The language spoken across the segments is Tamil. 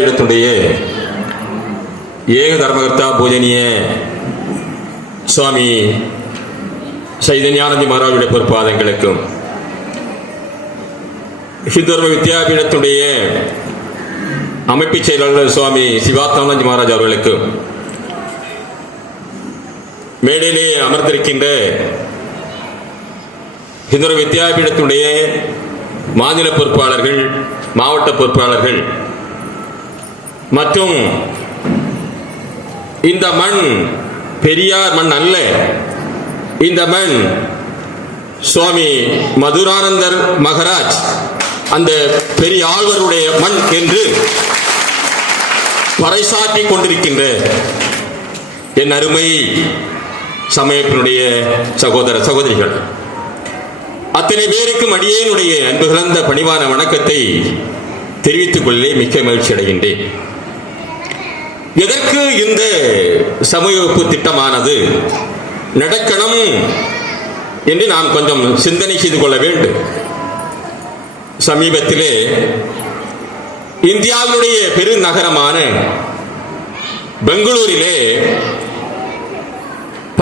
இடத்துடைய ஏக தர்மகர்த்தா பூஜனீய சுவாமி சைதன்யானந்தி மகாராஜுடைய பொறுப்பாதங்களுக்கும் ஹிந்துர்ம வித்யாபீடத்துடைய அமைப்பு செயலாளர் சுவாமி சிவாத்மானந்தி மகாராஜ் அவர்களுக்கும் மேடையிலே அமர்ந்திருக்கின்ற ஹிந்துர்ம வித்யாபீடத்துடைய மாநில பொறுப்பாளர்கள், மாவட்ட பொறுப்பாளர்கள் மற்றும் இந்த மண் பெரியார் மண் அல்ல, இந்த மண் சுவாமி மதுரானந்தர் மகாராஜ் அந்த பெரிய ஆழ்வருடைய மண் என்று பறைசாற்றிக் கொண்டிருக்கின்ற என் அருமை சமயத்தினுடைய சகோதர சகோதரிகள் அத்தனை பேருக்கும் அடியேனுடைய அன்பு கலந்த பணிவான வணக்கத்தை தெரிவித்துக் கொள்ளே மிக்க மகிழ்ச்சி அடைகின்றேன். எதற்கு இந்த சமூக திட்டமானது நடக்கணும் என்று நாம் கொஞ்சம் சிந்தனை செய்து கொள்ள வேண்டும். சமீபத்திலே இந்தியாவினுடைய பெருநகரமான பெங்களூரிலே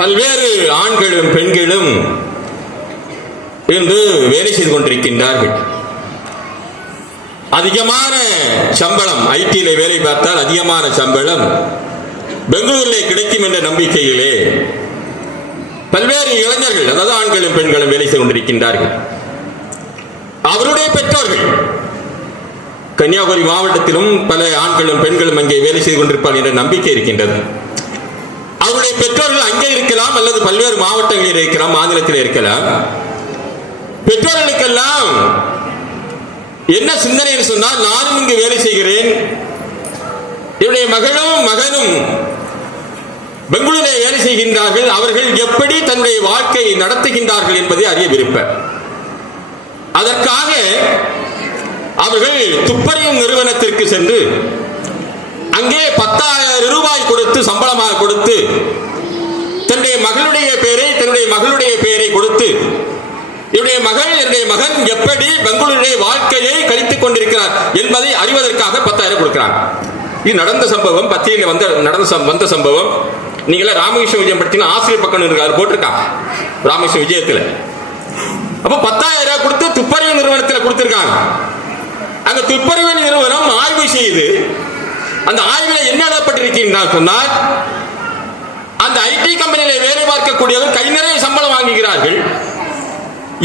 பல்வேறு ஆண்களும் பெண்களும் இன்று வேலை செய்து கொண்டிருக்கின்றார்கள். அதிகமான சம்பளம், ஐடியில வேலை பார்த்தால் அதிகமான சம்பளம் பெங்களூரிலே கிடைக்கும் என்ற நம்பிக்கையிலே பல்வேறு இளைஞர்கள், அதாவது ஆண்களும் பெண்களும் வேலை செய்து கொண்டிருக்கின்றார்கள். அவருடைய பெற்றோர்கள் கன்னியாகுமரி மாவட்டத்திலும் பல ஆண்களும் பெண்களும் அங்கே வேலை செய்து கொண்டிருப்பார்கள் என்ற நம்பிக்கை இருக்கின்றது. அவருடைய பெற்றோர்கள் அங்கே இருக்கலாம் அல்லது பல்வேறு மாவட்டங்களில் இருக்கலாம், மாநிலத்தில் இருக்கலாம். பெற்றோர்களுக்கெல்லாம் என்ன சிந்தனை சொன்னால், நானும் இங்கு வேலை செய்கிறேன், என்னுடைய மகளும் மகனும் பெங்களூரில் வேலை செய்கின்றார்கள், அவர்கள் எப்படி தன்னுடைய வாழ்க்கையை நடத்துகின்றார்கள் என்பதை அறிய விருப்பம். அதற்காக அவர்கள் துப்பறியும் நிறுவனத்திற்கு சென்று அங்கே 10,000 ரூபாய் கொடுத்து, சம்பளமாக கொடுத்து, தன்னுடைய மகளுடைய பெயரை கொடுத்து, என்னுடைய மகள், என்னுடைய மகன் எப்படி பெங்களூருடைய வாழ்க்கையை கழித்துக் கொண்டிருக்கிறார் என்பதை அறிவதற்காக 10,000 கொடுக்கிறாங்க. இது நடந்த சம்பவம், பத்திரிகையில் வந்த சம்பவம். நீங்கள ராமகிருஷ்ண விஜயம் பற்றின ஆசிரியர் பக்கம் இருக்காரு போட்டிருக்காங்க ராமகிருஷ்ண விஜயத்தில். அப்ப 10,000 கொடுத்து துப்பறிவு நிறுவனத்தில் கொடுத்திருக்காங்க. அந்த துப்பறிவு நிறுவனம் ஆய்வு செய்து அந்த ஆய்வில் என்ன எழுதப்பட்டிருக்கின்றார் சொன்னால், அந்த ஐடி கம்பெனியில வேலை பார்க்கக்கூடியவர் கை நிறைய சம்பளம் வாங்குகிறார்கள்,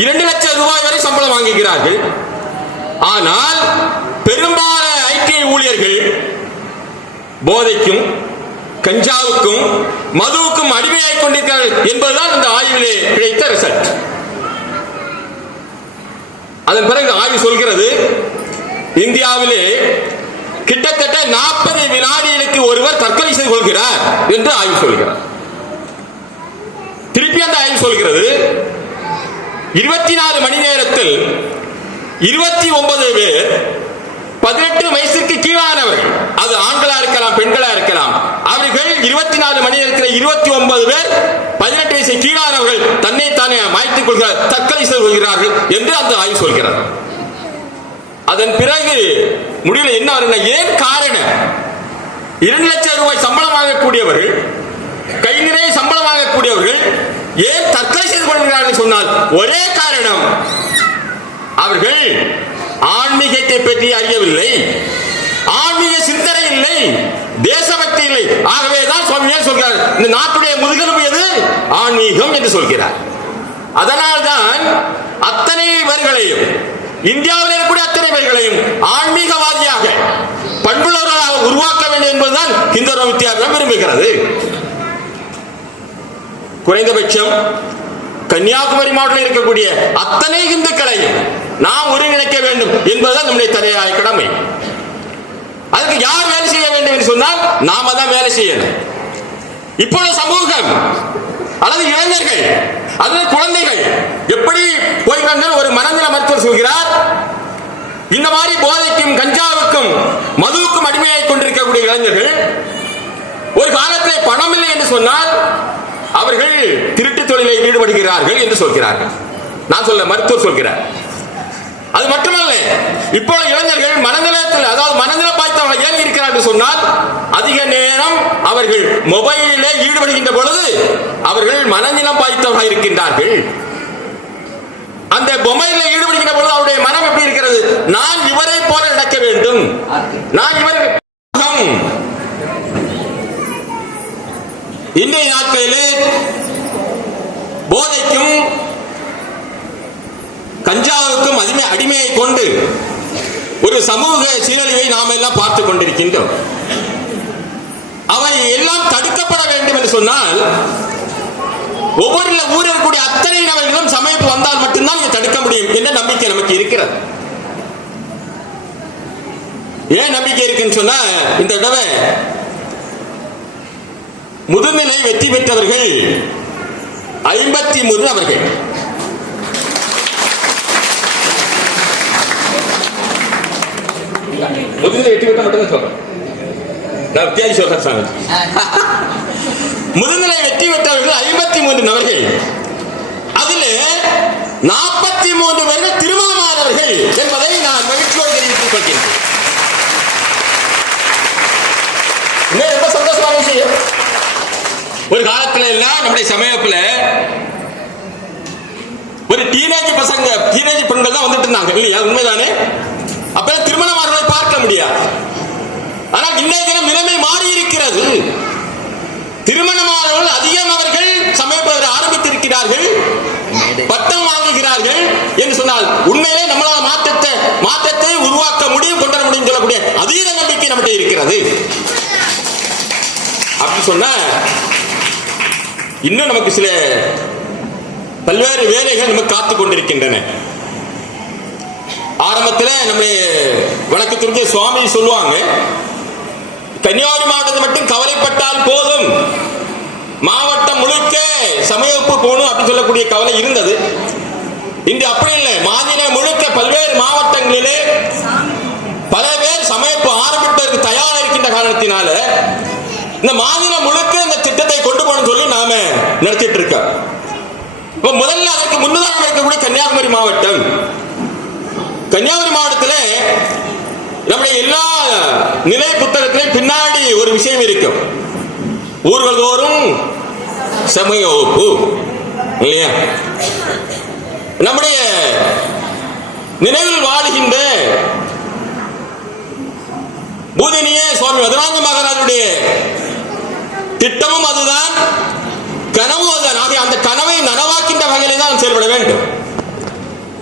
2 லட்சம் ரூபாய் வரை சம்பளம் வாங்குகிறார்கள். ஆனால் பெரும்பாலான ஐடி ஊழியர்கள் போதைக்கும், கஞ்சாவுக்கும், மதுவுக்கும் அடிமையாகிக் கொண்டிருக்கிறார்கள் என்பதுதான் இந்த ஆய்விலே கிடைத்த ரிசல்ட். அதன் பிறகு ஆய்வு சொல்கிறது, இந்தியாவிலே கிட்டத்தட்ட 40 வினாடிகளுக்கு ஒருவர் தற்கொலை செய்து கொள்கிறார் என்று ஆய்வு சொல்கிறார். திருப்பி அந்த ஆய்வு சொல்கிறது, 24 மணி நேரத்தில் 29 பேர் 18 வயசுக்கு கீழானவர்கள், அது ஆண்களா இருக்கலாம் பெண்களா இருக்கலாம், அவர்கள் 24 மணி நேரத்தில் 29 பேர் 18 வயசு கீழானவர்கள் தன்னைத்தானே மாய்த்துக் கொள்கிறார், தற்கொலை செய்து கொள்கிறார்கள் என்று அந்த ஆய்வு சொல்கிறது. அதன் பிறகு முடிவில் என்ன வரும்னா, ஏன் காரணம்? 2 லட்சம் ரூபாய் சம்பளம் வாங்கக்கூடியவர்கள், கை நிறைய சம்பளம் வாங்கக்கூடியவர்கள் ஏன் தற்கொலை செய்து கொள்கிறார்கள் சொன்னால், ஒரே காரணம், அவர்கள் ஆன்மீகத்தை பற்றி அறியவில்லை, ஆன்மீக சிந்தனை இல்லை, தேசபக்தி இல்லை. ஆகவேதான் சுவாமியார் சொல்கிறார், இந்த நாட்டுடைய முதுகெலும்பு எது? ஆன்மீகம் என்று சொல்கிறார். அதனால்தான் அத்தனை பேர்களையும், இந்தியாவில் இருக்கக்கூடிய அத்தனை பேர்களையும் ஆன்மீகவாதியாக, பண்புள்ளவர்களாக உருவாக்க வேண்டும் என்பதுதான் ஹிந்து வித்யாபீடம் விரும்புகிறது. குறைந்தபட்சம் கன்னியாகுமரி மாவட்டத்தில் இருக்கக்கூடிய அத்தனை இந்துக்களையும் நாம் ஒருங்கிணைக்க வேண்டும் என்பதுதான் நம்முடைய தலையாய கடமை. அதுக்கு யார் வேலை செய்ய வேண்டும் என்று சொன்னால், நாம தான் வேலை செய்யணும். இப்பொழுது சமூகம் அல்லது இளைஞர்கள் அல்லது குழந்தைகள் எப்படி போய்கொண்டு, ஒரு மனநல மருத்துவர் சொல்கிறார், இந்த மாதிரி போதைக்கும், கஞ்சாவுக்கும், மதுவுக்கும் அடிமையாகிக் கொண்டிருக்கக்கூடிய இளைஞர்கள் ஒரு காலத்தில் பணம் இல்லை என்று சொன்னால் அவர்கள் திருட்டு தொழிலில் ஈடுபடுகிறார்கள் என்று சொல்கிறார்கள். நான் சொல்ல, மருத்துவர் சொல்கிறார். அது மட்டுமல்ல, இப்போ இளைஞர்கள் மனநிலையத்தில், அதாவது மனநிலை பாய்த்தவர்கள் ஏன் இருக்கிறார்கள் என்று சொன்னால் அதிக நேரம் அவர்கள் மொபைலிலே ஈடுபடுகின்ற பொழுது அவர்கள் மனநிலம் பாதித்தவர்களாக இருக்கின்றார்கள். அந்த மொபைலில் ஈடுபடுகின்ற பொழுது அவருடைய மனம் எப்படி இருக்கிறது? நான் இவரை போல நடக்க வேண்டும், நான் இவரை. இன்றைய நாட்களிலே போதைக்கும் கஞ்சாவுக்கும் அடிமையை கொண்டு ஒரு சமூக சீரழிவை நாம் எல்லாம் பார்த்துக் கொண்டிருக்கின்றோம். அவை எல்லாம் தடுக்கப்பட வேண்டும் என்று சொன்னால் ஒவ்வொரு ஊரில் இருக்கக்கூடிய அத்தனை நபர்களும் சமயப்பு வந்தால் மட்டும்தான் இதை தடுக்க முடியும் என்ற நம்பிக்கை நமக்கு இருக்கிறது. ஏன் நம்பிக்கை இருக்குன்னு சொன்னா, இந்த தடவை முதுநிலை வெற்றி பெற்றவர்கள் 53 அவர்கள். முதுநிலை வெற்றி பெற்ற மட்டும் சொல்றேன், நான் வித்தியாசி சொல்றேன் சாமி. முதுநிலை வெற்றி பெற்றவர்கள் 53 நபர்கள். அதில் 43 பேர்கள் திருமணமானவர்கள் என்பதை நான் மகிழ்ச்சியோடு தெரிவித்துக் கொள்கிறேன். ரொம்ப சந்தோஷமான விஷயம். ஒரு காலத்துல எல்லாம் நம்முடைய சமயத்துல ஒரு டீனேஜ் பெண்கள் தான் வந்துட்டு இருந்தாங்க இல்லையா? உண்மைதானே? அப்ப திருமணமானவர்களை பார்க்க முடியாது. ஆனால் இன்றைய தினம் நிலைமை மாறி இருக்கிறது. திருமணமானவர்கள் அதிகம் அவர்கள் சமயப்பதை ஆரம்பித்திருக்கிறார்கள், பட்டம் வாங்குகிறார்கள் என்று சொன்னால் உண்மையிலே நம்மளால் மாற்றத்தை உருவாக்க முடியும், கொண்டு வர முடியும் சொல்லக்கூடிய அதீத நம்பிக்கை நம்மகிட்ட இருக்கிறது. அப்படி சொன்னா இன்னும் நமக்கு சில பல்வேறு வேலைகள் நமக்கு காத்துக் கொண்டிருக்கின்றன. ஆரம்பத்தில் நம்முடைய வணக்கத்திற்கு சுவாமி சொல்லுவாங்க, கன்னியாகுமரி மாவட்டத்தை மட்டும் கவலைப்பட்டால் போதும், மாவட்டம் முழுக்க சமயப்பு போகணும் அப்படின்னு சொல்லக்கூடிய கவலை இருந்தது. இன்று அப்படி இல்லை. மாநிலம் முழுக்க பல்வேறு மாவட்டங்களிலே பல பேர் சமயப்பு ஆரம்பிப்பதற்கு தயாராக இருக்கின்ற காரணத்தினால இந்த மாநிலம் முழுக்க இந்த திட்டத்தை கொண்டு போகணும் சொல்லி நாம நடத்திட்டு இருக்கோம். இப்ப முதல்ல அதற்கு முன்னதாக இருக்கக்கூடிய கன்னியாகுமரி மாவட்டம். கன்னியாகுமரி மாவட்டத்தில் நம்முடைய எல்லா நிலை புத்தகத்திலும் பின்னாடி ஒரு விஷயம் இருக்கும். ஊர்கள் தோறும் சமய வகுப்பு இல்லையா? நம்முடைய நினைவில் வாழுகின்ற பூஜனிய சுவாமி மதுராந்த மகாராஜுடைய திட்டமும் அதுதான், கனவும் அதுதான். அந்த கனவை நனவாக்கின்ற வகையிலே தான் செயல்பட வேண்டும்.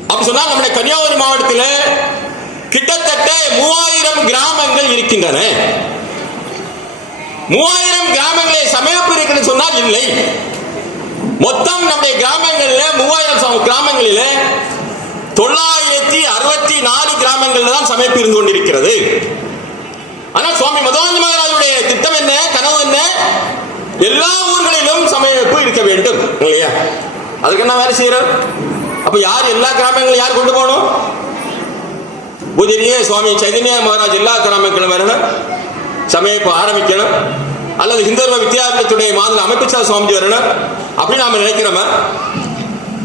அப்படி சொன்னால் நம்முடைய கன்னியாகுமரி மாவட்டத்தில் கிட்டத்தட்ட 3000 கிராமங்கள் இருக்கின்றன. 3000 கிராமங்களே சமயப்பு இருக்குன்னு சொன்னால் இல்லை. மொத்தம் நம்முடைய கிராமங்களில் 3000 கிராமங்களில் 964 கிராமங்கள் தான் சமயப்பு இருந்து கொண்டிருக்கிறது. ஆனால் சுவாமி மதுராந்த மகாராஜுடைய திட்டம் என்ன, கனவு என்ன? எல்லா ஊர்களிலும் சமயப்பு இருக்க வேண்டும் இல்லையா? அதுக்கு என்ன வேலை செய்யறோம்? அப்ப யார் எல்லா கிராமங்களும் யார் கொண்டு போகணும்? பூஜ்ய சுவாமி சைதன்ய மகாராஜ் எல்லா கிராமங்களும் வரணும், சமயப்பு ஆரம்பிக்கணும். அல்லது ஹிந்துர்வ வித்யாபீடத்துடைய மாதிரி அமைப்பிச்சா சுவாமிஜி வரணும் அப்படின்னு நாம நினைக்கிறோமா?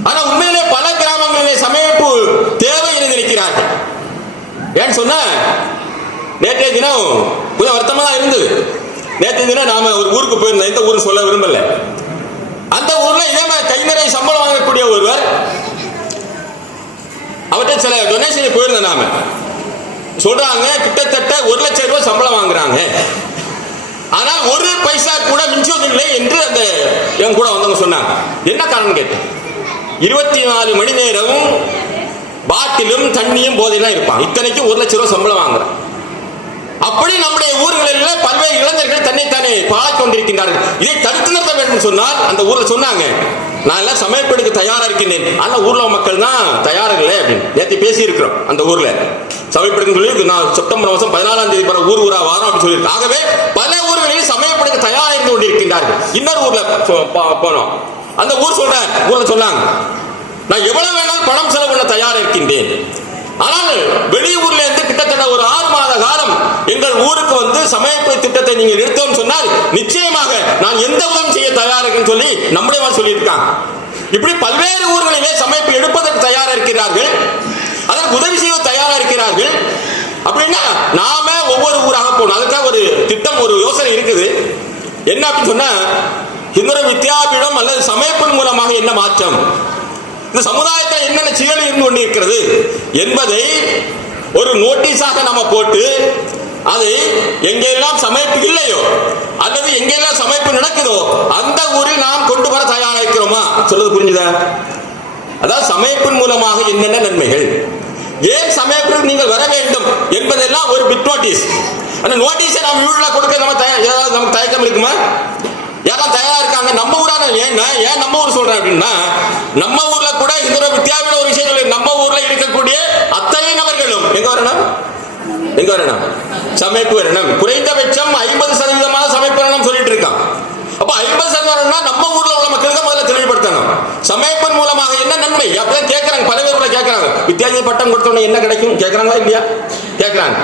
ஆனா உண்மையிலே பல கிராமங்களிலே சமயப்பு தேவை என்று நினைக்கிறார்கள். ஏன்னு சொன்ன, நேற்றைய தினம் கொஞ்சம் வருத்தமா தான் இருந்தது. நேற்றைய தினம் நாம ஒரு ஊருக்கு போயிருந்தோம், எந்த ஊரு சொல்ல விரும்பல. அந்த ஊர்ல இதே மாதிரி கை நிறைய சம்பளம் வாங்கக்கூடிய ஒருவர், அவர்கிட்ட சில டொனேஷன் போயிருந்தோம். நாம சொல்றாங்க கிட்டத்தட்ட 1 லட்சம் ரூபாய் சம்பளம் வாங்குறாங்க, ஆனால் 1 பைசா கூட மிஞ்சுவதில்லை என்று அந்த என் கூட வந்தவங்க சொன்னாங்க. என்ன காரணம் கேட்டேன். 24 மணி நேரமும் பாட்டிலும் தண்ணியும் போதையெல்லாம் இருப்பான். இத்தனைக்கு 1 லட்சம் ரூபாய் சம்பளம் வாங்குறான். அப்படி நம்முடைய ஊர்களில் பல்வேறு இளைஞர்கள் தன்னைத்தானே பாழாக்கிக் கொண்டிருக்கின்றார்கள். இதை தடுத்து நிறுத்த வேண்டும் சொன்னால் அந்த ஊர்ல சொன்னாங்க, நான் எல்லாம் சமயப்படுக்க தயாரா இருக்கின்றேன், ஆனா ஊர்ல மக்கள் தான் தயாரா இல்லை அப்படின்னு நேற்று பேசி இருக்கிறோம். அந்த ஊர்ல சமயப்படுக்க சொல்லி நான் செப்டம்பர் மாதம் 14ஆம் தேதி ஊர் ஊரா வாரம் அப்படின்னு சொல்லி. ஆகவே பல ஊர்களில் சமயப்படுக்க தயாரா இருந்து கொண்டிருக்கின்றார்கள். இன்னொரு ஊர்ல போனோம். அந்த ஊர் ஊர்ல சொன்னாங்க, நான் எவ்வளவு வேணாலும் பணம் செலவு பண்ண தயாரா இருக்கின்றேன், ஆனால் வெளியூர்ல இருந்து கிட்டத்தட்ட ஒரு 6 மாத காலம் எங்கள் ஊருக்கு வந்து சமயப்பு திட்டத்தை நீங்க நிறுத்தோம் சொன்னால் நிச்சயமாக நான் எந்த உதவி செய்ய தயாரின்னு சொல்லி நம்மளே சொல்லியிருக்காங்க. இப்படி பல்வேறு ஊர்களிலே சமயப்பு எடுப்பதற்கு தயாரா இருக்கிறார்கள், அதற்கு உதவி செய்ய தயாரா இருக்கிறார்கள். அப்படின்னா நாம ஒவ்வொரு ஊராக போகணும். அதுக்காக ஒரு என்ன அப்படின்னு சொன்னா, ஹிந்து வித்யாபீடம் அல்லது சமயப்பின் மூலமாக என்ன மாற்றம், இந்த சமுதாயத்தில் என்னென்ன சீரழி இருந்து கொண்டிருக்கிறது என்பதை ஒரு நோட்டீஸாக நம்ம போட்டு அதை எங்கெல்லாம் சமைப்பு இல்லையோ அல்லது எங்கெல்லாம் சமைப்பு நடக்குதோ அந்த ஊரில் நாம் கொண்டு வர தயாராக இருக்கிறோமா? சொல்றது புரிஞ்சுதா? அதாவது சமைப்பின் மூலமாக என்னென்ன நன்மைகள், ஏன் சமயப்பிற்கு நீங்கள் வர வேண்டும் என்பதெல்லாம் ஒரு பிட் நோட்டீஸ். அந்த நோட்டீஸை நாம் வீடுல கொடுக்க நமக்கு தயக்கம் இருக்குமா? யாரும் தயாரா இருக்காங்க? நம்ம ஊரான ஏன் நம்ம ஊர் சொல்றேன் அப்படின்னா, நம்ம ஊர்ல கூட இந்த வித்தியாசமான ஒரு விஷயம் சொல்லி, நம்ம ஊர்ல இருக்கக்கூடிய அத்தனை நபர்களும் எங்க வரணும்? சமைப்பு வரணும். குறைந்தபட்சம் 50% சமைப்பு வரணும் சொல்லிட்டு இருக்கான். அப்ப 50% நம்ம ஊர்ல உள்ள மக்களுக்கு முதல்ல தெளிவுபடுத்தணும். சமைப்பின் மூலமாக என்ன நன்மை அப்பதான் கேட்கறாங்க. பல பேர் கூட கேட்கறாங்க, வித்தியாச பட்டம் கொடுத்தோன்னு என்ன கிடைக்கும் கேட்கறாங்களா இல்லையா? கேட்கறாங்க.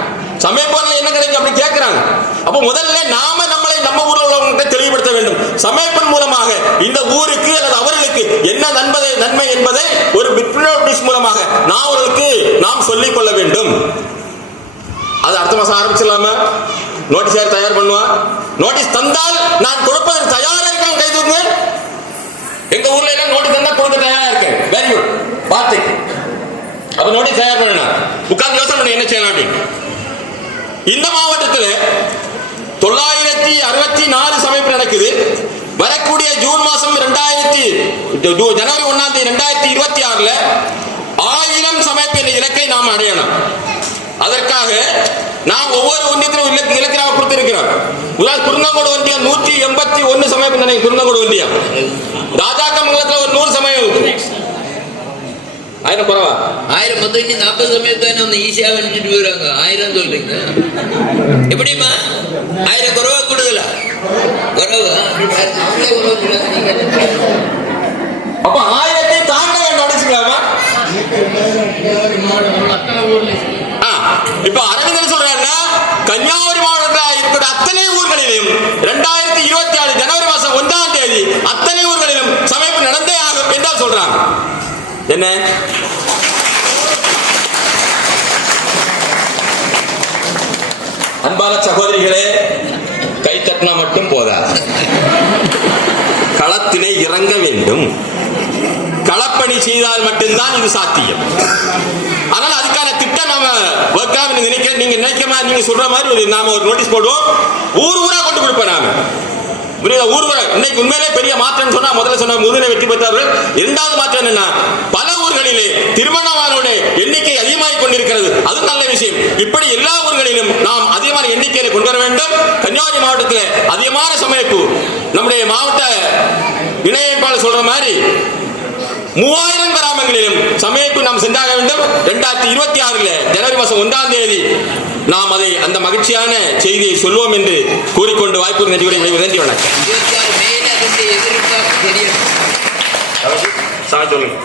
சமைப்பான என்ன கிடைக்கும் அப்படி கேட்கிறாங்க. அப்ப முதல்ல நாம நம்மளை நம்ம ஊர்ல உள்ளவங்க தெளிவுபடுத்த வேண்டும். சமைப்பின் மூலமாக இந்த ஊருக்கு அல்லது அவர்களுக்கு என்ன நன்மை என்பதை ஒரு பிட் நோட்டீஸ் மூலமாக நாம் சொல்லிக் கொள்ள வேண்டும். அது அடுத்த மாசம் ஆரம்பிச்சிடலாமா? நோட்டீஸ் யார் தயார் பண்ணுவா? நோட்டீஸ் தந்தால் நான் கொடுப்பதற்கு தயாரா இருக்கேன். கை தூக்குங்க. எங்க ஊர்ல எல்லாம் நோட்டீஸ் தந்தா கொடுக்க தயாரா இருக்கேன். Very good. பார்த்து அப்ப நோட்டீஸ் தயார் பண்ணணும். உட்கார்ந்து யோசனை பண்ண என்ன செய்யலாம் அப்படின்னு. இந்த மாவட்டத்தில் 964 சமைப்பு நடக்குது. வரக்கூடிய ஜூன் மாசம் ஜனவரி 1 2026 1000 சமைப்பு என்ற இலக்கை நாம் அடையணும். அதற்காக நாம் ஒவ்வொரு ஒன்றியத்திலும் இலக்கு நாம் கொடுத்திருக்கிறோம். குருந்தங்கோடு ஒன்றியம் 181 சமைப்பு நினைவு. குருந்தங்கோடு ஒன்றியம் ராஜாக்கமங்கலத்தில் ஒரு 100 சமைப்பு. 1000 குறவா? 1000 மொத்தம் 40 சமயத்தானே வந்து ஈஸியா வெளிச்சிட்டு போயிடுறாங்க. 1000 சொல்றீங்க எப்படிமா? 1000 குறவா கூடுதலா? குறவா அப்ப 1000 தாண்ட வேண்டும் அடிச்சுக்கலாமா? இப்ப அரவிந்தன் சொல்றாங்க, கன்னியாகுமரி மாவட்டத்தில் இருக்கிற அத்தனை ஊர்களிலும் 2026 ஜனவரி மாசம் 1 அத்தனை ஊர்களிலும் சமைப்பு நடந்தே ஆகும் என்றால் சொல்றாங்க. என்ன அன்பான சகோதரிகளே, கை தட்டினா மட்டும் போதா, களத்திலே இறங்க வேண்டும். களப்பணி செய்தால் மட்டும்தான் இது சாத்தியம். ஆனால் அதுக்கான திட்டம் நாம நீங்க நீங்க சொல்ற மாதிரி நாம ஒரு நோட்டீஸ் போடுவோம். ஊரா கொண்டு கொடுப்போம். நாம இன்னைக்கு உண்மையிலே பெரிய மாற்றம் சொன்னா, முதல்ல சொன்ன முதுநிலை வெற்றி பெற்றார்கள். இரண்டாவது மாற்றம் என்னன்னா, பல ஊர்களிலே திருமணமானோட எண்ணிக்கை அதிகமாகிக் கொண்டிருக்கிறது. அது நல்ல விஷயம். இப்படி எல்லா ஊர்களிலும் நாம் அதிகமான எண்ணிக்கையில கொண்டு வர வேண்டும். கன்னியாகுமரி மாவட்டத்தில் அதிகமான சமைப்பு நம்முடைய மாவட்ட இணையமைப்பாளர் சொல்ற மாதிரி 3000 கிராமங்களிலும் சமைப்பு நாம் சென்றாக வேண்டும். 2026 ஜனவரி மாசம் 1 நாம் அதை அந்த மகிழ்ச்சியான செய்தியை சொல்வோம் என்று கூறிக்கொண்டு வாய்ப்பு நன்றி நன்றி வணக்கம். 26 சொல்லுங்க.